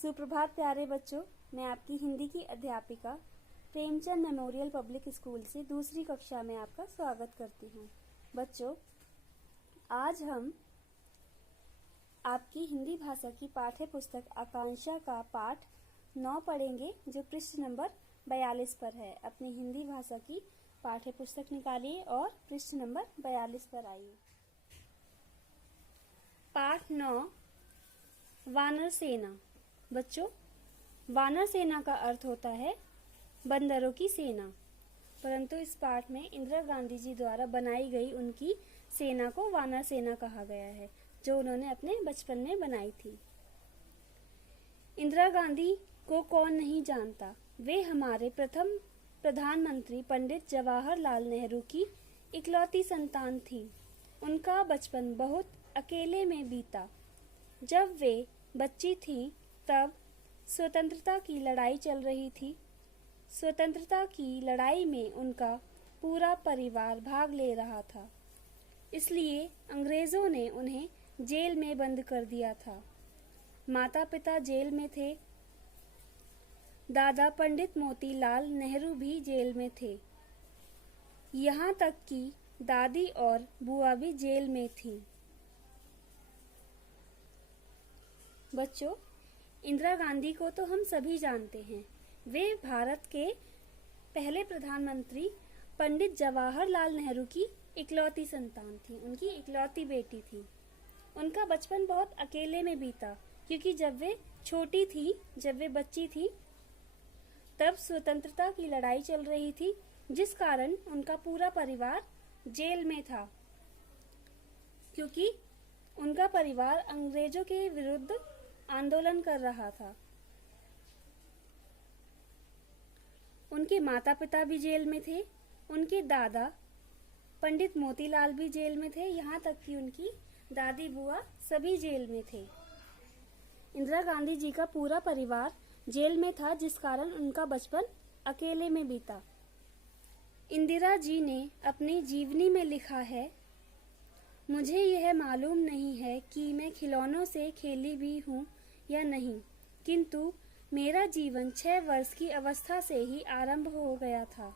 सुप्रभात प्यारे बच्चों, मैं आपकी हिंदी की अध्यापिका प्रेमचंद मेमोरियल पब्लिक स्कूल से दूसरी कक्षा में आपका स्वागत करती हूँ। बच्चों, आज हम आपकी हिंदी भाषा की पाठ्य पुस्तक आकांक्षा का पाठ 9 पढ़ेंगे, जो पृष्ठ नंबर 42 पर है। अपनी हिंदी भाषा की पाठ्य पुस्तक निकालिए और पृष्ठ नंबर 42 पर आइए। पाठ 9, वानर सेना। बच्चों, वानर सेना का अर्थ होता है बंदरों की सेना, परंतु इस पाठ में इंदिरा गांधी जी द्वारा बनाई गई उनकी सेना को वानर सेना कहा गया है, जो उन्होंने अपने बचपन में बनाई थी। इंदिरा गांधी को कौन नहीं जानता। वे हमारे प्रथम प्रधानमंत्री पंडित जवाहरलाल नेहरू की इकलौती संतान थी। उनका बचपन बहुत अकेले में बीता। जब वे बच्ची थी तब स्वतंत्रता की लड़ाई चल रही थी। स्वतंत्रता की लड़ाई में उनका पूरा परिवार भाग ले रहा था, इसलिए अंग्रेजों ने उन्हें जेल में बंद कर दिया था। माता पिता जेल में थे। दादा पंडित मोतीलाल नेहरू भी जेल में थे। यहाँ तक कि दादी और बुआ भी जेल में थीं। बच्चों, इंदिरा गांधी को तो हम सभी जानते हैं। वे भारत के पहले प्रधानमंत्री पंडित जवाहरलाल नेहरू की इकलौती संतान थी, उनकी इकलौती बेटी थी। उनका बचपन बहुत अकेले में बीता, क्योंकि जब वे छोटी थी, जब वे बच्ची थी, तब स्वतंत्रता की लड़ाई चल रही थी, जिस कारण उनका पूरा परिवार जेल में था, क्योंकि उनका परिवार अंग्रेजों के विरुद्ध आंदोलन कर रहा था। उनके माता पिता भी जेल में थे। उनके दादा पंडित मोतीलाल भी जेल में थे। यहाँ तक कि उनकी दादी बुआ सभी जेल में थे। इंदिरा गांधी जी का पूरा परिवार जेल में था, जिस कारण उनका बचपन अकेले में बीता। इंदिरा जी ने अपनी जीवनी में लिखा है, मुझे यह मालूम नहीं है कि मैं खिलौनों से खेली भी हूँ या नहीं, किंतु मेरा जीवन 6 वर्ष की अवस्था से ही आरंभ हो गया था।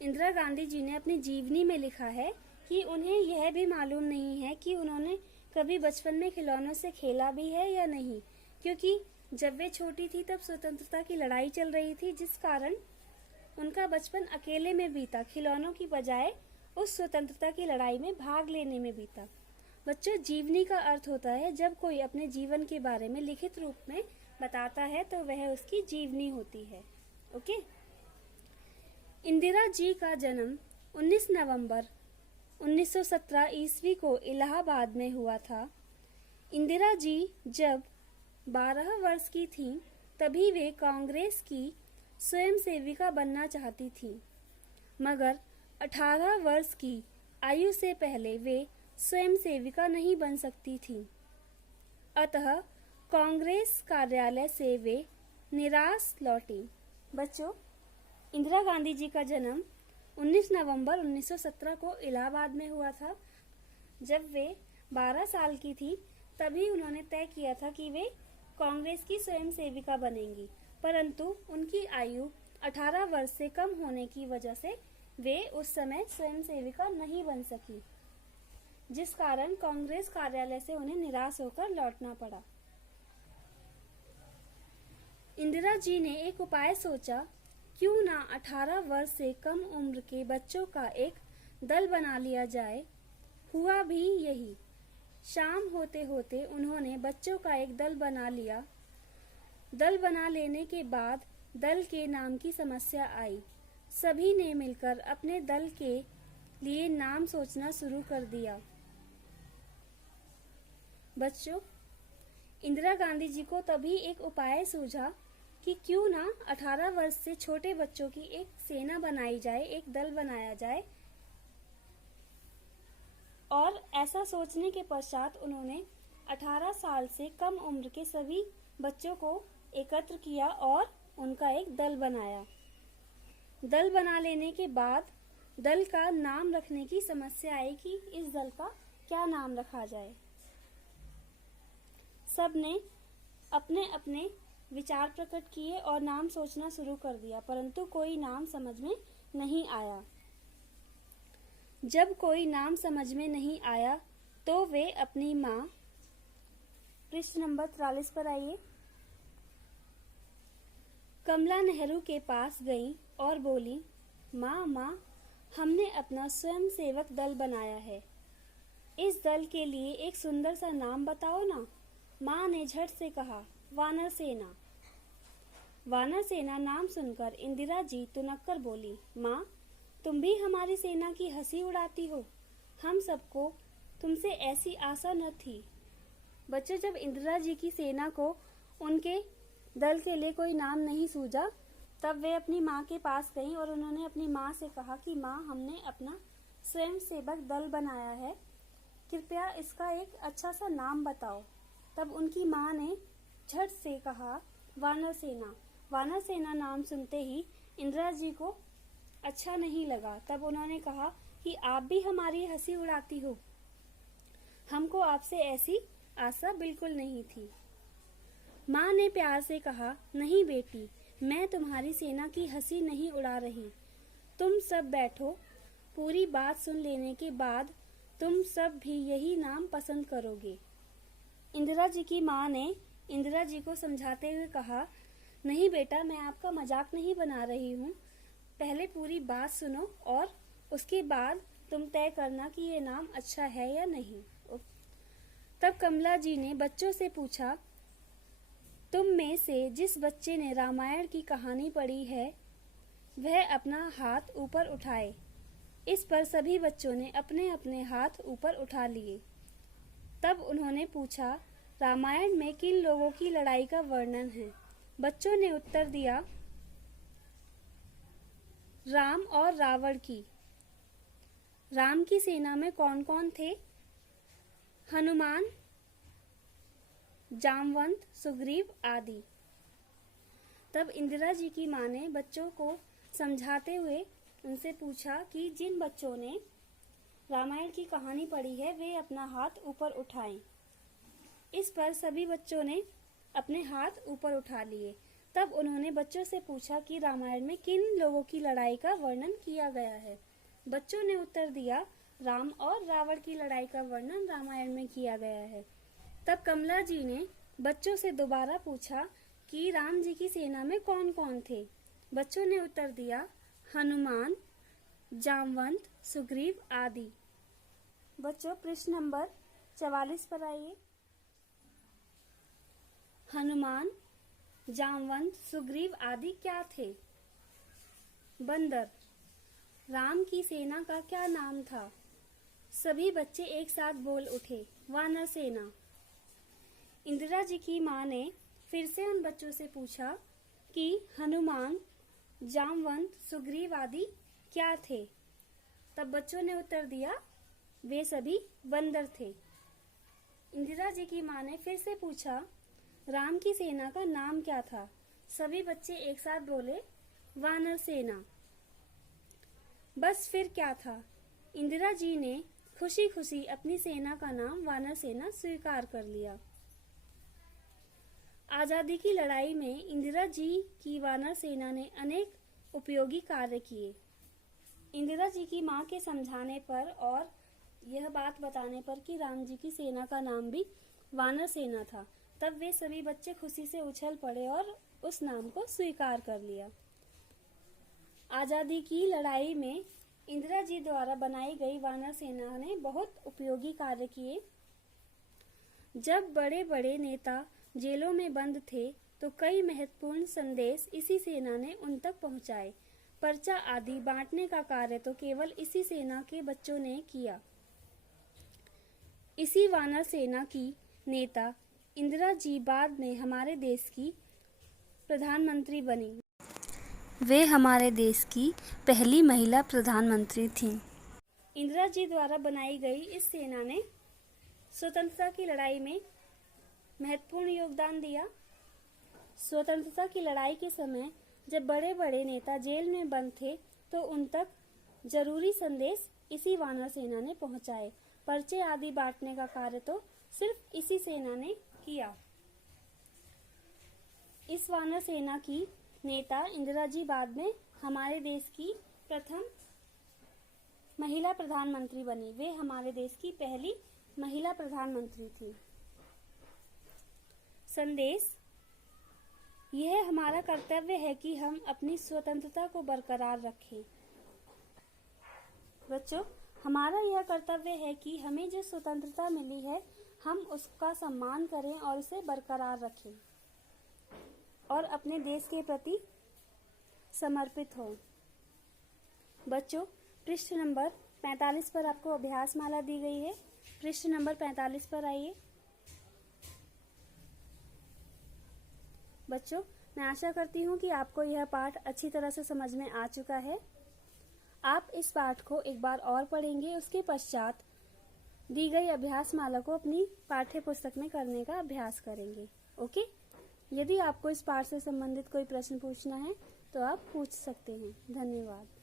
इंदिरा गांधी जी ने अपनी जीवनी में लिखा है कि उन्हें यह भी मालूम नहीं है कि उन्होंने कभी बचपन में खिलौनों से खेला भी है या नहीं, क्योंकि जब वे छोटी थी तब स्वतंत्रता की लड़ाई चल रही थी, जिस कारण उनका बचपन अकेले में बीता, खिलौनों की बजाय उस स्वतंत्रता की लड़ाई में भाग लेने में बीता। बच्चों, जीवनी का अर्थ होता है जब कोई अपने जीवन के बारे में लिखित रूप में बताता है तो वह उसकी जीवनी होती है। ओके। इंदिरा जी का जन्म 19 नवंबर 1917 ईस्वी को इलाहाबाद में हुआ था। इंदिरा जी जब 12 वर्ष की थीं, तभी वे कांग्रेस की स्वयं सेविका बनना चाहती थीं, मगर 18 वर्ष की आयु से पहले वे स्वयं सेविका नहीं बन सकती थीं। अतः कांग्रेस कार्यालय से वे निराश लौटी। बच्चों, इंदिरा गांधी जी का जन्म 19 नवंबर 1917 को इलाहाबाद में हुआ था। जब वे 12 साल की थी, तभी उन्होंने तय किया था कि वे कांग्रेस की स्वयं सेविका बनेंगी, परंतु उनकी आयु 18 वर्ष से कम होने की वजह से वे उस समय स्वयं सेविका नहीं बन सकी, जिस कारण कांग्रेस कार्यालय से उन्हें निराश होकर लौटना पड़ा। इंदिरा जी ने एक उपाय सोचा, क्यों ना 18 वर्ष से कम उम्र के बच्चों का एक दल बना लिया जाए। हुआ भी यही। शाम होते होते उन्होंने बच्चों का एक दल बना लिया। दल बना लेने के बाद दल के नाम की समस्या आई। सभी ने मिलकर अपने दल के लिए नाम सोचना शुरू कर दिया। बच्चों, इंदिरा गांधी जी को तभी एक उपाय सूझा कि क्यों ना 18 वर्ष से छोटे बच्चों की एक सेना बनाई जाए, एक दल बनाया जाए। और ऐसा सोचने के पश्चात उन्होंने 18 साल से कम उम्र के सभी बच्चों को एकत्र किया और उनका एक दल बनाया। दल बना लेने के बाद दल का नाम रखने की समस्या आई कि इस दल का क्या नाम रखा जाए। सबने अपने अपने विचार प्रकट किए और नाम सोचना शुरू कर दिया, परंतु कोई नाम समझ में नहीं आया। जब कोई नाम समझ में नहीं आया तो वे अपनी माँ, पृष्ठ नंबर 43 पर आइए, कमला नेहरू के पास गई और बोली, माँ, हमने अपना स्वयं सेवक दल बनाया है। इस दल के लिए एक सुंदर सा नाम बताओ ना। माँ ने झट से कहा, वानर सेना। वानर सेना नाम सुनकर इंदिरा जी तुनक कर बोली, माँ, तुम भी हमारी सेना की हंसी उड़ाती हो। हम सबको तुमसे ऐसी आशा न थी। बच्चों, जब इंदिरा जी की सेना को उनके दल के लिए कोई नाम नहीं सूझा, तब वे अपनी माँ के पास गईं और उन्होंने अपनी माँ से कहा कि माँ, हमने अपना स्वयं सेवक दल बनाया है, कृपया इसका एक अच्छा सा नाम बताओ। तब उनकी माँ ने झट से कहा, वानर सेना। वानर सेना नाम सुनते ही इंदिरा जी को अच्छा नहीं लगा। तब उन्होंने कहा कि आप भी हमारी हंसी उड़ाती हो, हमको आपसे ऐसी आशा बिल्कुल नहीं थी। माँ ने प्यार से कहा, नहीं बेटी, मैं तुम्हारी सेना की हंसी नहीं उड़ा रही। तुम सब बैठो, पूरी बात सुन लेने के बाद तुम सब भी यही नाम पसंद करोगे। इंदिरा जी की माँ ने इंदिरा जी को समझाते हुए कहा, नहीं बेटा, मैं आपका मजाक नहीं बना रही हूँ, पहले पूरी बात सुनो और उसके बाद तुम तय करना कि ये नाम अच्छा है या नहीं। तब कमला जी ने बच्चों से पूछा, तुम में से जिस बच्चे ने रामायण की कहानी पढ़ी है वह अपना हाथ ऊपर उठाए। इस पर सभी बच्चों ने अपने अपने हाथ ऊपर उठा लिए। तब उन्होंने पूछा, रामायण में किन लोगों की लड़ाई का वर्णन है? बच्चों ने उत्तर दिया, राम और रावण की। राम की सेना में कौन कौन थे? हनुमान, जामवंत, सुग्रीव आदि। तब इंदिरा जी की माँ ने बच्चों को समझाते हुए उनसे पूछा कि जिन बच्चों ने रामायण की कहानी पढ़ी है वे अपना हाथ ऊपर उठाएं। इस पर सभी बच्चों ने अपने हाथ ऊपर उठा लिए। तब उन्होंने बच्चों से पूछा कि रामायण में किन लोगों की लड़ाई का वर्णन किया गया है। बच्चों ने उत्तर दिया, राम और रावण की लड़ाई का वर्णन रामायण में किया गया है। तब कमला जी ने बच्चों से दोबारा पूछा कि राम जी की सेना में कौन कौन थे। बच्चों ने उत्तर दिया, हनुमान, जामवंत, सुग्रीव आदि। बच्चों, पृष्ठ नंबर 44 पर आइए। हनुमान, जामवंत, सुग्रीव आदि क्या थे? बंदर। राम की सेना का क्या नाम था? सभी बच्चे एक साथ बोल उठे, वानर सेना। इंदिरा जी की माँ ने फिर से उन बच्चों से पूछा कि हनुमान, जामवंत, सुग्रीव आदि क्या थे? तब बच्चों ने उत्तर दिया, वे सभी बंदर थे। इंदिरा जी की माँ ने फिर से पूछा, राम की सेना का नाम क्या था? सभी बच्चे एक साथ बोले, वानर सेना। बस फिर क्या था? इंदिरा जी ने खुशी खुशी अपनी सेना का नाम वानर सेना स्वीकार कर लिया। आजादी की लड़ाई में इंदिरा जी की वानर सेना ने अनेक उपयोगी कार्य किए। इंदिरा जी की माँ के समझाने पर और यह बात बताने पर कि राम जी की सेना का नाम भी वानर सेना था, तब वे सभी बच्चे खुशी से उछल पड़े और उस नाम को स्वीकार कर लिया। आजादी की लड़ाई में इंदिरा जी द्वारा बनाई गई वानर सेना ने बहुत उपयोगी कार्य किए। जब बड़े बड़े नेता जेलों में बंद थे तो कई महत्वपूर्ण संदेश इसी सेना ने उन तक पहुंचाए। पर्चा आदि बांटने का कार्य तो केवल इसी सेना के बच्चों ने किया। इसी वानर सेना की नेता इंदिरा जी बाद में हमारे देश की प्रधानमंत्री बनी। वे हमारे देश की पहली महिला प्रधानमंत्री थीं। इंदिरा जी द्वारा बनाई गई इस सेना ने स्वतंत्रता की लड़ाई में महत्वपूर्ण योगदान दिया। स्वतंत्रता की लड़ाई के समय जब बड़े बड़े नेता जेल में बंद थे तो उन तक जरूरी संदेश इसी वानर सेना ने पहुंचाए। पर्चे आदि बांटने का कार्य तो सिर्फ इसी सेना ने किया। वानर सेना की नेता इंदिरा जी बाद में हमारे देश की प्रथम महिला प्रधानमंत्री बनी। वे हमारे देश की पहली महिला प्रधानमंत्री थी। संदेश, यह हमारा कर्तव्य है कि हम अपनी स्वतंत्रता को बरकरार रखें। बच्चों, हमारा यह कर्तव्य है कि हमें जो स्वतंत्रता मिली है हम उसका सम्मान करें और उसे बरकरार रखें और अपने देश के प्रति समर्पित हों। बच्चों, पृष्ठ नंबर 45 पर आपको अभ्यास माला दी गई है। पृष्ठ नंबर 45 पर आइए। बच्चों, मैं आशा करती हूँ कि आपको यह पाठ अच्छी तरह से समझ में आ चुका है। आप इस पाठ को एक बार और पढ़ेंगे, उसके पश्चात दी गई अभ्यास माला को अपनी पाठ्य पुस्तक में करने का अभ्यास करेंगे। ओके? यदि आपको इस पाठ से संबंधित कोई प्रश्न पूछना है तो आप पूछ सकते हैं। धन्यवाद।